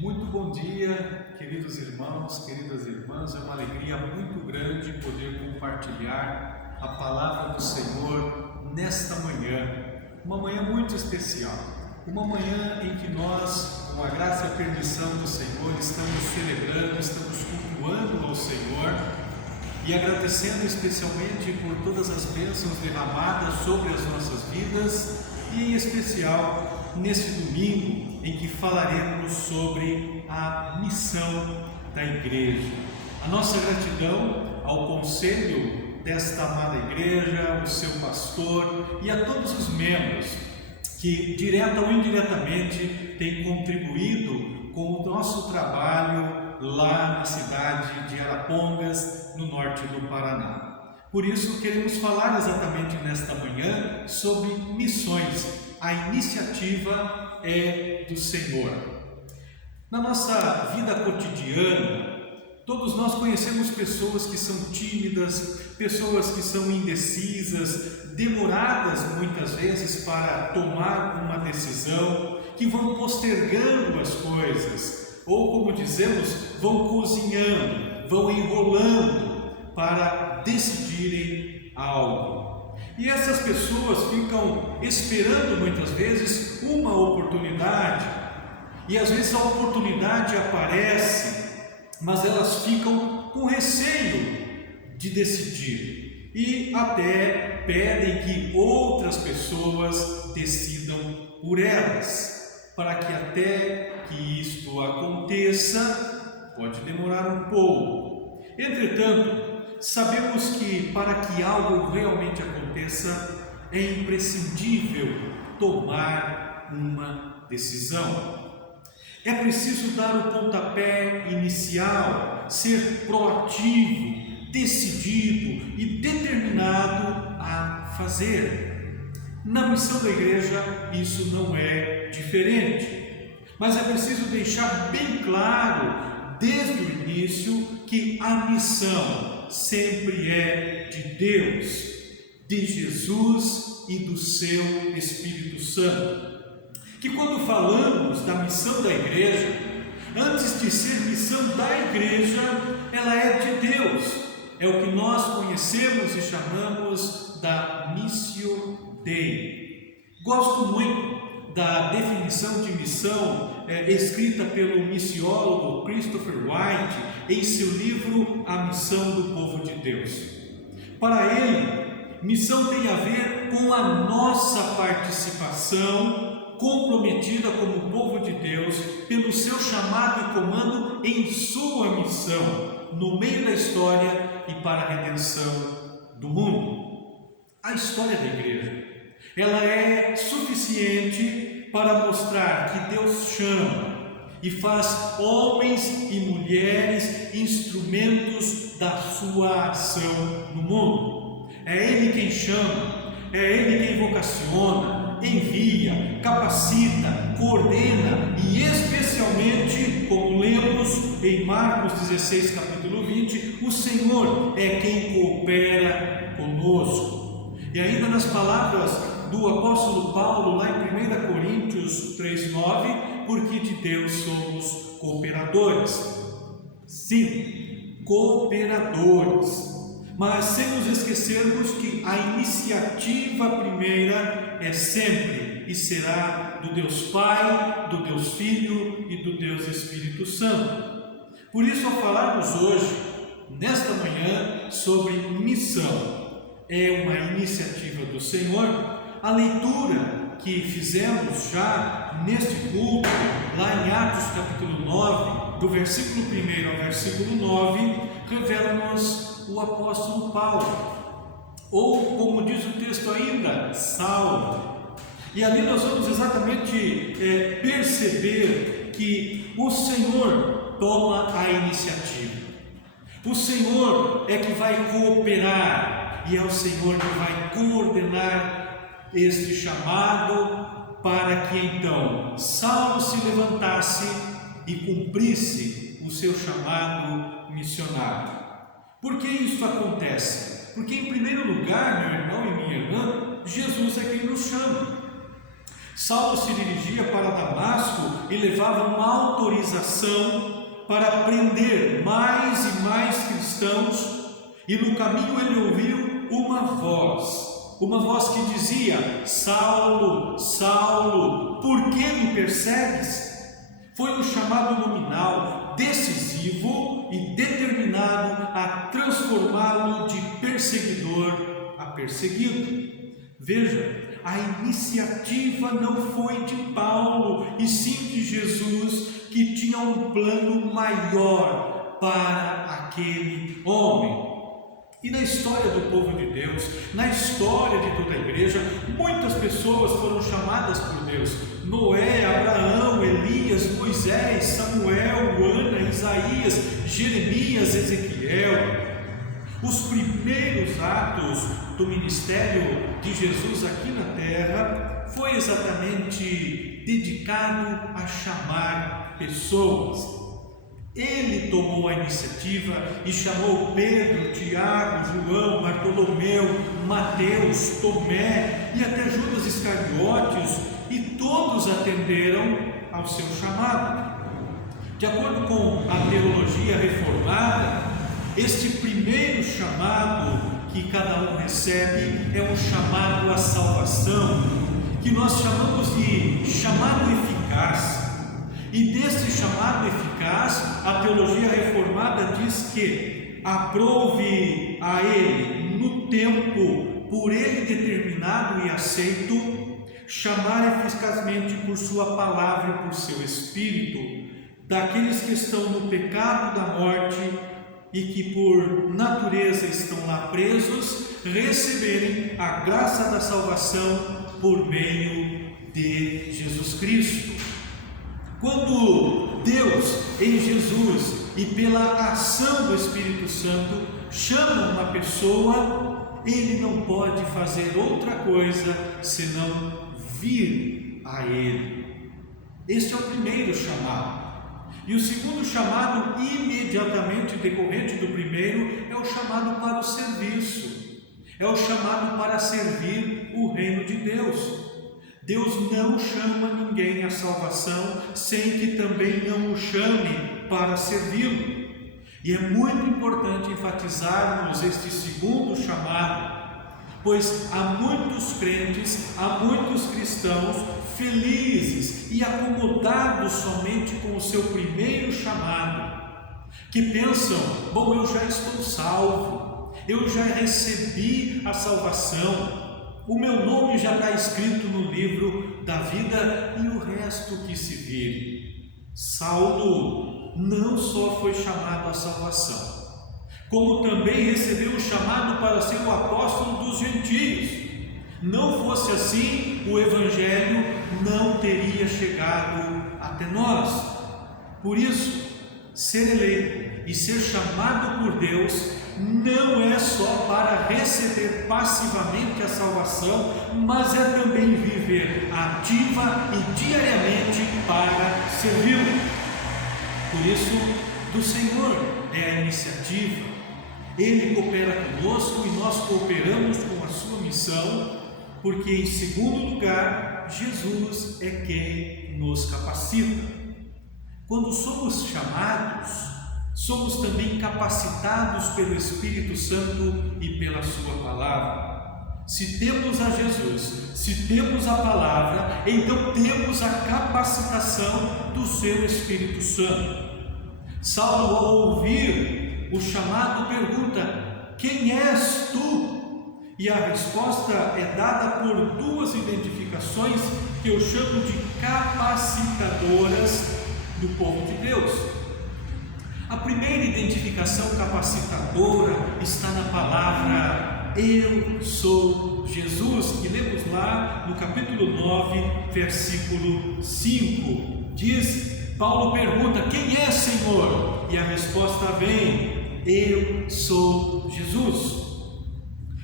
Muito bom dia, queridos irmãos, queridas irmãs. É uma alegria muito grande poder compartilhar a palavra do Senhor nesta manhã. Uma manhã muito especial. Uma manhã em que nós, com a graça e a permissão do Senhor, estamos celebrando, estamos cultuando ao Senhor e agradecendo especialmente por todas as bênçãos derramadas sobre as nossas vidas e em especial neste domingo em que falaremos sobre a missão da igreja. A nossa gratidão ao conselho desta amada igreja, ao seu pastor e a todos os membros que, direta ou indiretamente, têm contribuído com o nosso trabalho lá na cidade de Arapongas, no norte do Paraná. Por isso, queremos falar exatamente nesta manhã sobre missões. A iniciativa é do Senhor. Na nossa vida cotidiana, todos nós conhecemos pessoas que são tímidas, pessoas que são indecisas, demoradas muitas vezes para tomar uma decisão, que vão postergando as coisas, ou como dizemos, vão cozinhando, vão enrolando para decidirem algo. E essas pessoas ficam esperando muitas vezes uma oportunidade, e às vezes a oportunidade aparece, mas elas ficam com receio de decidir e até pedem que outras pessoas decidam por elas, para que até que isto aconteça, pode demorar um pouco. Entretanto, sabemos que para que algo realmente aconteça, é imprescindível tomar uma decisão. É preciso dar o pontapé inicial, ser proativo, decidido e determinado a fazer. Na missão da igreja, isso não é diferente, mas é preciso deixar bem claro, desde o início, que a missão sempre é de Deus, de Jesus e do seu Espírito Santo. Que quando falamos da missão da igreja, antes de ser missão da igreja, ela é de Deus. É o que nós conhecemos e chamamos da Missio Dei. Gosto muito da definição de missão escrita pelo missiólogo Christopher White em seu livro A Missão do Povo de Deus. Para ele, missão tem a ver com a nossa participação comprometida como povo de Deus pelo seu chamado e comando em sua missão, no meio da história e para a redenção do mundo. A história da igreja, ela é suficiente para mostrar que Deus chama e faz homens e mulheres instrumentos da sua ação no mundo. É Ele quem chama, é Ele quem vocaciona, envia, capacita, coordena e especialmente, como lemos em Marcos 16, capítulo 20, o Senhor é quem coopera conosco. E ainda nas palavras do apóstolo Paulo, lá em 1 Coríntios 3,9, porque de Deus somos cooperadores. Sim, cooperadores. Mas sem nos esquecermos que a iniciativa primeira é sempre e será do Deus Pai, do Deus Filho e do Deus Espírito Santo. Por isso, ao falarmos hoje, nesta manhã, sobre missão, é uma iniciativa do Senhor. A leitura que fizemos já neste culto, lá em Atos capítulo 9, do versículo 1 ao versículo 9, revela-nos o apóstolo Paulo, ou como diz o texto ainda, Saulo. E ali nós vamos exatamente perceber que o Senhor toma a iniciativa. O Senhor é que vai cooperar e é o Senhor que vai coordenar este chamado para que então Saulo se levantasse e cumprisse o seu chamado missionário. Por que isso acontece? Porque, em primeiro lugar, meu irmão e minha irmã, Jesus é quem nos chama. Saulo se dirigia para Damasco e levava uma autorização para prender mais e mais cristãos, e no caminho ele ouviu uma voz que dizia: Saulo, Saulo, por que me persegues? Foi um chamado nominal, decisivo e determinado a transformá-lo de perseguidor a perseguido. Veja, a iniciativa não foi de Paulo, e sim de Jesus, que tinha um plano maior para aquele homem. E na história do povo de Deus, na história de toda a igreja, muitas pessoas foram chamadas por Deus: Noé, Abraão, Elias, Moisés, Samuel, Ana, Isaías, Jeremias, Ezequiel. Os primeiros atos do ministério de Jesus aqui na terra foi exatamente dedicado a chamar pessoas. Ele tomou a iniciativa e chamou Pedro, Tiago, João, Bartolomeu, Mateus, Tomé e até Judas Iscariotes, e todos atenderam ao seu chamado. De acordo com a teologia reformada, este primeiro chamado que cada um recebe é um chamado à salvação, que nós chamamos de chamado eficaz. E desse chamado eficaz, a teologia reformada diz que aprove a ele, no tempo por ele determinado e aceito, chamar eficazmente por sua palavra e por seu Espírito, daqueles que estão no pecado da morte e que por natureza estão lá presos, receberem a graça da salvação por meio de Jesus Cristo. Quando Deus, em Jesus e pela ação do Espírito Santo, chama uma pessoa, ele não pode fazer outra coisa senão vir a ele. Este é o primeiro chamado. E o segundo chamado, imediatamente decorrente do primeiro, é o chamado para o serviço. É o chamado para servir o reino de Deus. Deus não chama ninguém à salvação sem que também não o chame para servi-lo. E é muito importante enfatizarmos este segundo chamado, pois há muitos crentes, há muitos cristãos felizes e acomodados somente com o seu primeiro chamado, que pensam: bom, eu já estou salvo, eu já recebi a salvação, o meu nome já está escrito no livro da vida e o resto que se vire. Saulo não só foi chamado à salvação, como também recebeu o chamado para ser o apóstolo dos gentios. Não fosse assim, o Evangelho não teria chegado até nós. Por isso, ser eleito e ser chamado por Deus não é só para receber passivamente a salvação, mas é também viver ativa e diariamente para servi-lo. Por isso, do Senhor é a iniciativa. Ele coopera conosco e nós cooperamos com a sua missão, porque em segundo lugar, Jesus é quem nos capacita. Quando somos chamados, somos também capacitados pelo Espírito Santo e pela sua palavra. Se temos a Jesus, se temos a palavra, então temos a capacitação do seu Espírito Santo. Saulo, ao ouvir o chamado, pergunta: quem és tu? E a resposta é dada por duas identificações que eu chamo de capacitadoras do povo de Deus. A primeira identificação capacitadora está na palavra eu sou Jesus, que lemos lá no capítulo 9, versículo 5. Paulo pergunta: quem é, Senhor? E a resposta vem: eu sou Jesus.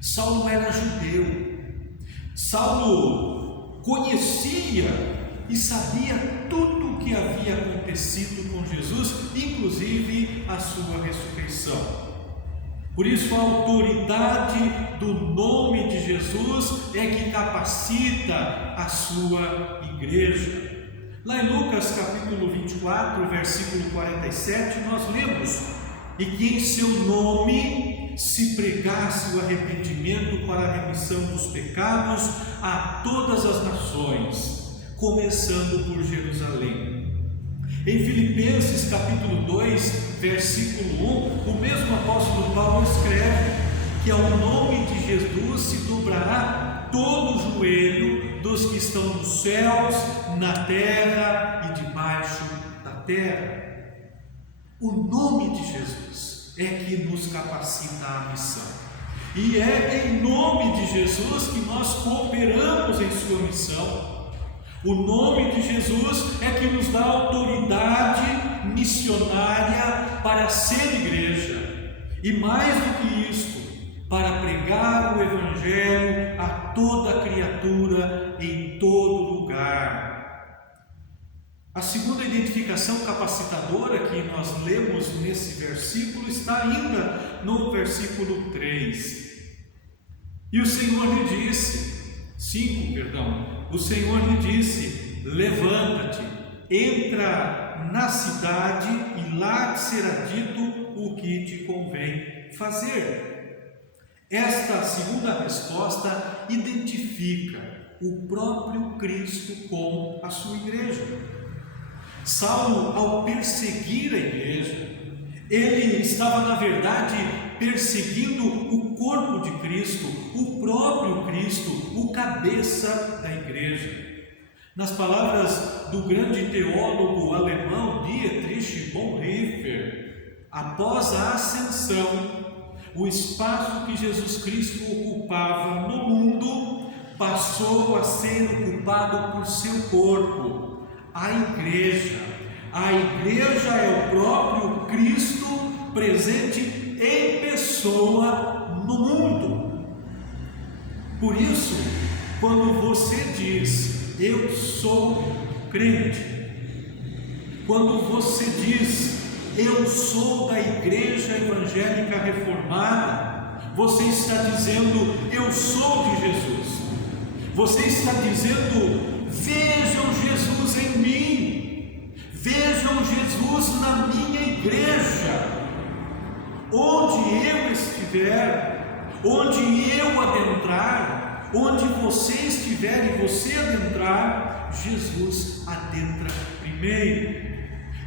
Saulo era judeu. Saulo conhecia e sabia tudo o que havia acontecido com Jesus, inclusive a sua ressurreição. Por isso, a autoridade do nome de Jesus é que capacita a sua igreja. Lá em Lucas capítulo 24, versículo 47, nós lemos: e que em seu nome se pregasse o arrependimento para a remissão dos pecados a todas as nações, começando por Jerusalém. Em Filipenses capítulo 2, versículo 1, o mesmo apóstolo Paulo escreve que ao nome de Jesus se dobrará todo o joelho dos que estão nos céus, na terra e debaixo da terra. O nome de Jesus é que nos capacita à missão, e é em nome de Jesus que nós cooperamos em sua missão. O nome de Jesus é que nos dá autoridade missionária para ser igreja, e mais do que isto, para pregar o Evangelho a toda criatura em todo lugar. A segunda identificação capacitadora que nós lemos nesse versículo está ainda no versículo 3. E o Senhor lhe disse, 5, perdão, o Senhor lhe disse: levanta-te, entra na cidade e lá te será dito o que te convém fazer. Esta segunda resposta identifica o próprio Cristo com a sua igreja. Saulo, ao perseguir a igreja, ele estava na verdade perseguindo o corpo de Cristo, o próprio Cristo, o cabeça da igreja. Nas palavras do grande teólogo alemão Dietrich Bonhoeffer, após a ascensão, o espaço que Jesus Cristo ocupava no mundo passou a ser ocupado por seu corpo, a igreja. A igreja é o próprio Cristo presente em pessoa no mundo. Por isso, quando você diz: eu sou crente, quando você diz: eu sou da Igreja Evangélica Reformada, você está dizendo: eu sou de Jesus. Você está dizendo: vejam Jesus em mim, vejam Jesus na minha igreja. Onde eu estiver, onde eu adentrar, onde você estiver e você adentrar, Jesus adentra primeiro.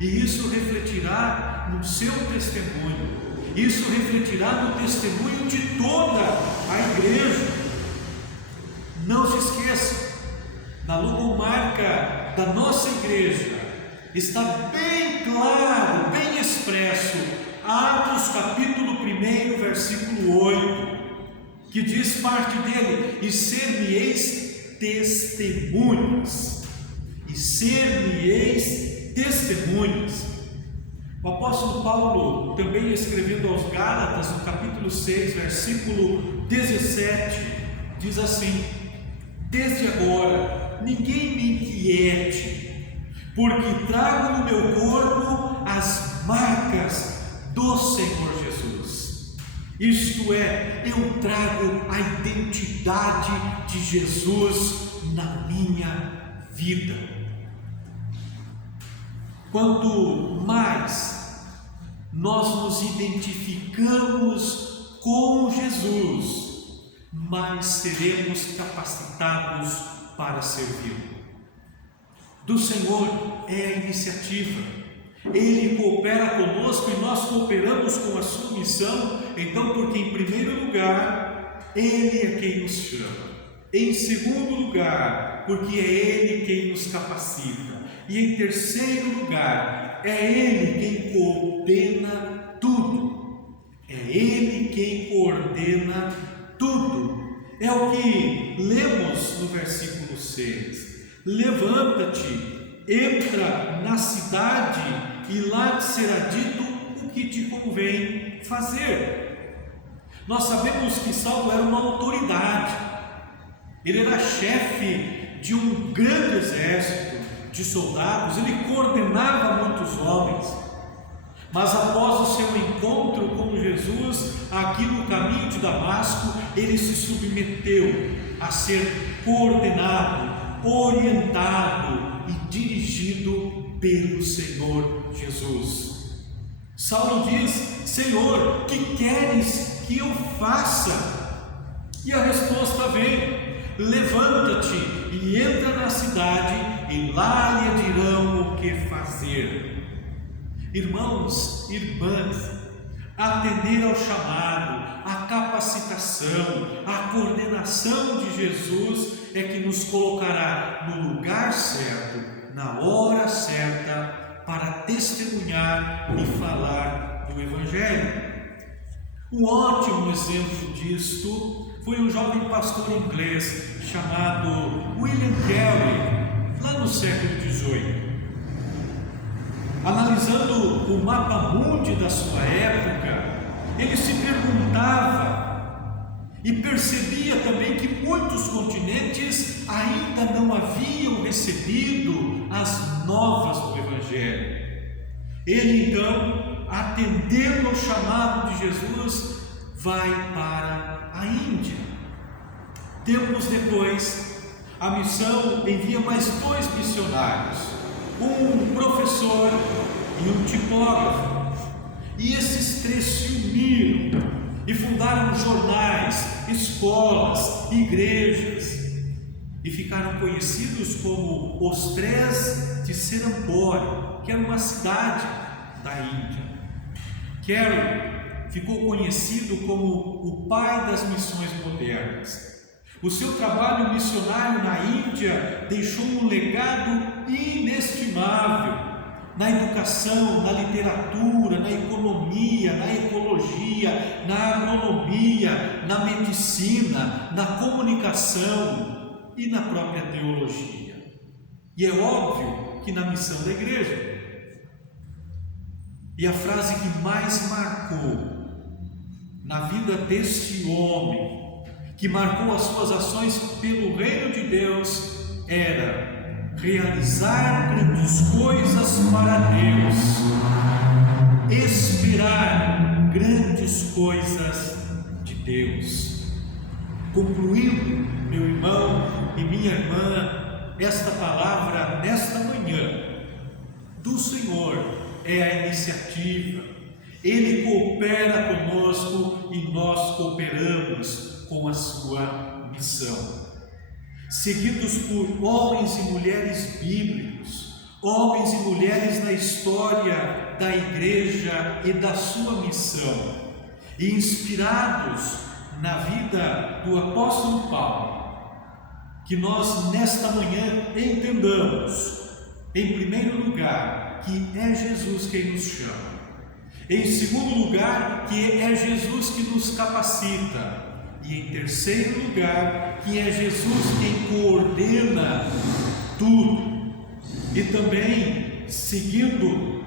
E isso refletirá no seu testemunho, isso refletirá no testemunho de toda a igreja. Não se esqueça, na logomarca da nossa igreja está bem claro, bem expresso, Atos capítulo 1, versículo 8, que diz parte dele: e ser-me-eis testemunhas, e ser-me-eis testemunhas. O apóstolo Paulo, também escrevendo aos Gálatas, no capítulo 6, versículo 17, diz assim: desde agora ninguém me inquiete, porque trago no meu corpo as marcas do Senhor Jesus. Isto é, eu trago a identidade de Jesus na minha vida. Quanto mais nós nos identificamos com Jesus, mais seremos capacitados para servi-lo. Do Senhor é a iniciativa. Ele coopera conosco e nós cooperamos com a sua missão. Então, porque em primeiro lugar, Ele é quem nos chama. Em segundo lugar, porque é Ele quem nos capacita. E em terceiro lugar, é Ele quem coordena tudo. É Ele quem coordena tudo. É o que lemos no versículo 6. Levanta-te, entra na cidade e lá te será dito o que te convém fazer. Nós sabemos que Saulo era uma autoridade. Ele era chefe de um grande exército de soldados, ele coordenava muitos homens. Mas após o seu encontro com Jesus, aqui no caminho de Damasco, ele se submeteu a ser coordenado, orientado e dirigido pelo Senhor Jesus. Saulo diz: Senhor, que queres que eu faça? E a resposta vem: levanta-te e entra na cidade, e lá lhe dirão o que fazer. Irmãos, irmãs, atender ao chamado, à capacitação, à coordenação de Jesus é que nos colocará no lugar certo, na hora certa, para testemunhar e falar do Evangelho. Um ótimo exemplo disto foi um jovem pastor inglês chamado William Carey, lá no século XVIII. Analisando o mapa mundi da sua época, ele se perguntava e percebia também que muitos continentes ainda não haviam recebido as novas do Evangelho. Ele então, atendendo ao chamado de Jesus, vai para a Índia. Tempos depois, a missão envia mais 2 missionários, um professor e um tipógrafo. E esses 3 se uniram e fundaram jornais, escolas, igrejas, e ficaram conhecidos como os 3 de Serampore, que era uma cidade da Índia. Carey ficou conhecido como o pai das missões modernas. O seu trabalho missionário na Índia deixou um legado inestimável na educação, na literatura, na economia, na ecologia, na agronomia, na medicina, na comunicação e na própria teologia. E é óbvio que na missão da igreja. E a frase que mais marcou na vida deste homem, que marcou as suas ações pelo reino de Deus, era: realizar grandes coisas para Deus, esperar grandes coisas de Deus. Concluindo, meu irmão e minha irmã, esta palavra nesta manhã do Senhor é a iniciativa. Ele coopera conosco e nós cooperamos com a sua missão. Seguidos por homens e mulheres bíblicos, homens e mulheres na história da igreja e da sua missão, e inspirados na vida do apóstolo Paulo, que nós nesta manhã entendamos, em primeiro lugar, que é Jesus quem nos chama. Em segundo lugar, que é Jesus que nos capacita. E em terceiro lugar, que é Jesus quem coordena tudo. E também, seguindo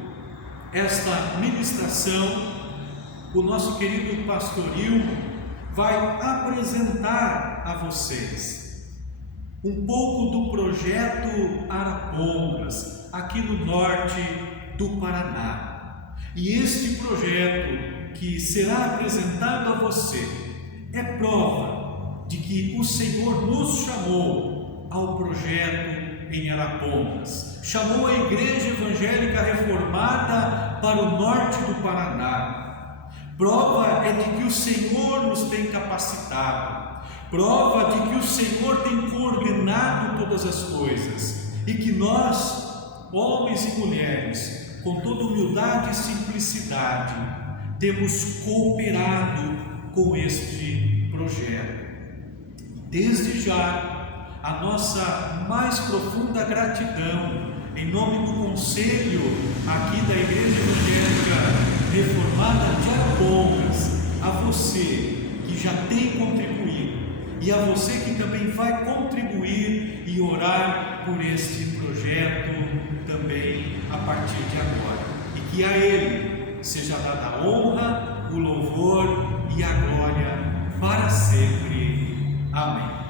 esta ministração, o nosso querido pastor Ilmo vai apresentar a vocês um pouco do projeto Arapongas, aqui no norte do Paraná. E este projeto que será apresentado a você é prova de que o Senhor nos chamou ao projeto em Arapongas, chamou a Igreja Evangélica Reformada para o norte do Paraná. Prova é de que o Senhor nos tem capacitado, prova de que o Senhor tem coordenado todas as coisas e que nós, homens e mulheres, com toda humildade e simplicidade, temos cooperado com este projeto. Desde já, a nossa mais profunda gratidão, em nome do Conselho aqui da Igreja Evangélica Reformada de Arapongas, a você que já tem contribuído e a você que também vai contribuir e orar por este projeto também a partir de agora. E que a Ele seja dada a honra, o louvor e a glória para sempre. Amém.